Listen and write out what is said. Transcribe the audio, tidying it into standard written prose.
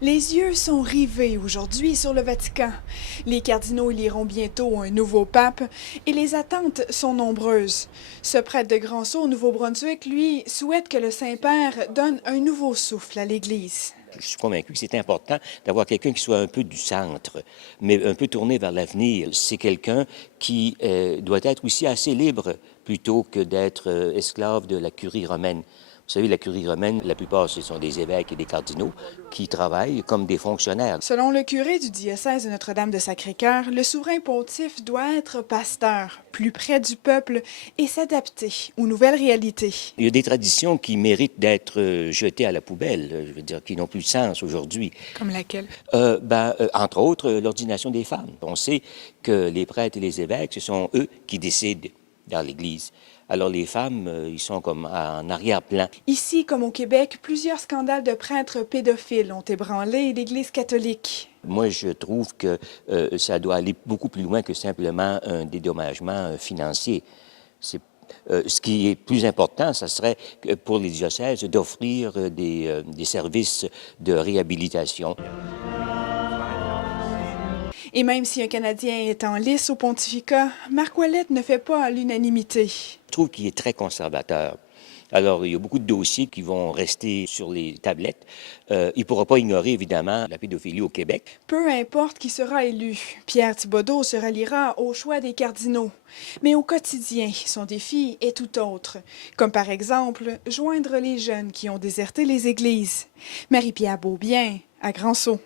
Les yeux sont rivés aujourd'hui sur le Vatican. Les cardinaux éliront bientôt un nouveau pape et les attentes sont nombreuses. Ce prêtre de Grand-Sault au Nouveau-Brunswick, lui, souhaite que le Saint-Père donne un nouveau souffle à l'Église. Je suis convaincu que c'est important d'avoir quelqu'un qui soit un peu du centre, mais un peu tourné vers l'avenir. C'est quelqu'un qui doit être aussi assez libre plutôt que d'être esclave de la curie romaine. Vous savez, la curie romaine, la plupart, ce sont des évêques et des cardinaux qui travaillent comme des fonctionnaires. Selon le curé du diocèse de Notre-Dame de Sacré-Cœur, le souverain pontife doit être pasteur, plus près du peuple et s'adapter aux nouvelles réalités. Il y a des traditions qui méritent d'être jetées à la poubelle, je veux dire, qui n'ont plus de sens aujourd'hui. Comme laquelle? Entre autres, l'ordination des femmes. On sait que les prêtres et les évêques, ce sont eux qui décident dans l'Église. Alors les femmes, ils sont comme en arrière-plan. Ici, comme au Québec, plusieurs scandales de prêtres pédophiles ont ébranlé l'Église catholique. Moi, je trouve que ça doit aller beaucoup plus loin que simplement un dédommagement financier. Ce qui est plus important, ça serait pour les diocèses d'offrir des services de réhabilitation. Et même si un Canadien est en lice au pontificat, Marc Ouellette ne fait pas l'unanimité. Je trouve qu'il est très conservateur. Alors, il y a beaucoup de dossiers qui vont rester sur les tablettes. Il ne pourra pas ignorer, évidemment, la pédophilie au Québec. Peu importe qui sera élu, Pierre Thibodeau se ralliera au choix des cardinaux. Mais au quotidien, son défi est tout autre, comme par exemple joindre les jeunes qui ont déserté les églises. Marie-Pierre Beaubien, à Grand-Sault.